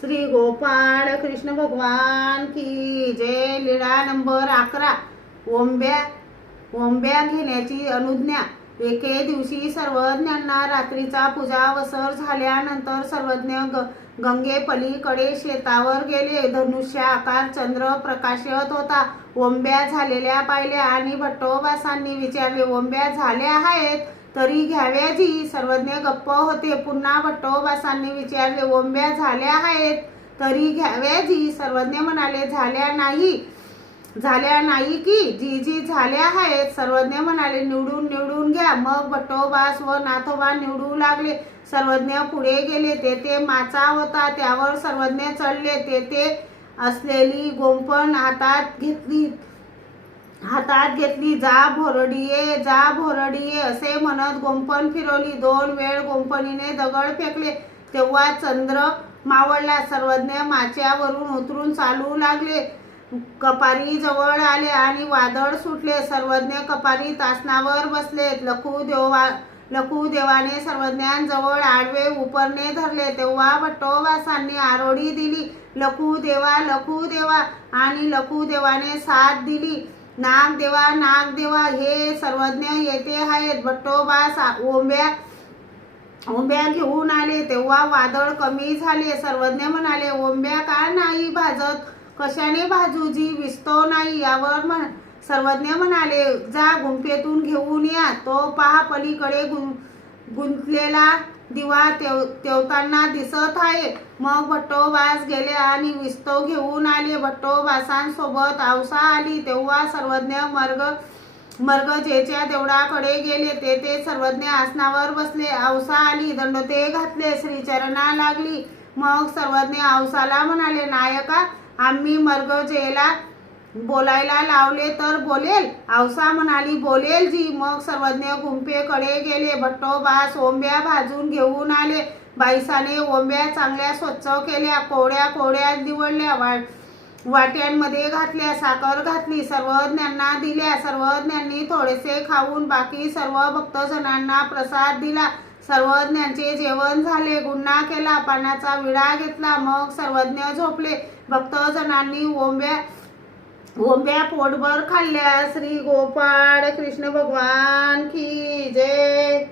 श्री गोपाळ कृष्ण भगवान की जय. लीळा नंबर अकरा. ओंब्या ओंब्या घेण्याची अनुज्ञा. एके दिवशी सर्वज्ञांना रात्रीचा पूजा वसर झाल्यानंतर सर्वज्ञ ग गंगे पलीकडे शेतावर गेले. धनुष्य आकार चंद्र प्रकाशत होता. ओंब्या झालेल्या पाहिल्या आणि भट्टोबासांनी विचारले ओंब्या झाल्या आहेत? तरी घ्याव्या जी सर्वज्ञ गप्प होते. पुन्हा भट्टोबासांनी विचारले ओंब्या झाल्या आहेत? तरी घ्याव्या जी सर्वज्ञ म्हणाले झाल्या नाही. झाल्या नाही की? जी जी झाल्या आहेत. सर्वज्ञ म्हणाले निवडून निवडून घ्या. मग भट्टोबास व नाथोबा निवडू लागले. सर्वज्ञ पुढे गेले. तेथे माचा होता. त्यावर सर्वज्ञ चढले. तेथे असलेली गोंपण हातात घेतली. हातात घेतली जा भोरडीये जा भोरडीये असे म्हणत गोंपण फिरवली. दोन वेळ गोंपणीने दगड फेकले. तेव्हा चंद्र मावळला. सर्वज्ञ माच्यावरून उतरून चालू लागले. कपारी जवळ आले आणि वादळ सुटले. सर्वज्ञ कपारी तासनावर बसले. लखुदेवा लखुदेवाने सर्वज्ञांजवळ आडवे उपरणे धरले. तेव्हा भट्टोवासांनी आरोडी दिली. लखुदेवा देवा देवा आणि लखुदेवाने साथ दिली. नाग देवा नाग देवा हे सर्वज्ञ येते आहेत. भट्टोबा ओंब्या ओंब्या घेऊन आले. तेव्हा वादळ कमी झाले. सर्वज्ञ म्हणाले ओंब्या का नाही भाजत? कशाने भाजूजी विसतो नाही यावर म्हण सर्वज्ञ म्हणाले जा गुंफेतून घेऊन या. तो पहा पलीकडे गुं गुंतलेला दिवा तेव तेवताना दिसत आहे. मग भट्टोबास गेले आणि विस्तव घेऊन आले. भट्टोबासांसोबत आवसा आली. तेव्हा सर्वज्ञ मर्ग मर्गजेच्या देवळाकडे गेले. तेथे सर्वज्ञ आसनावर बसले. आवसा आली. दंडोते घातले. श्रीचरणा लागली. मग सर्वज्ञ आवसाला म्हणाले नायका आम्ही मर्गजेला बोलायला लावले तर बोलेल. आवसा म्हणाली बोलेल जी. मग सर्वज्ञ गुंफेकडे गेले. भट्टोबास ओंब्या भाजून घेऊन आले. बाईसाने ओंब्या चांगल्या स्वच्छ केल्या. कोवड्या कोड्या निवडल्या. वा वाट्यांमध्ये घातल्या. साखर घातली. सर्वज्ञांना दिल्या. सर्वज्ञांनी थोडेसे खाऊन बाकी सर्व भक्तजनांना प्रसाद दिला. सर्वज्ञांचे जेवण झाले. गुन्हा केला. पानाचा विडा घेतला. मग सर्वज्ञ झोपले. भक्तजनांनी ओंब्या ओंब्या पोटभर खाल्ल्या श्री गोपाळ कृष्ण भगवान की जय.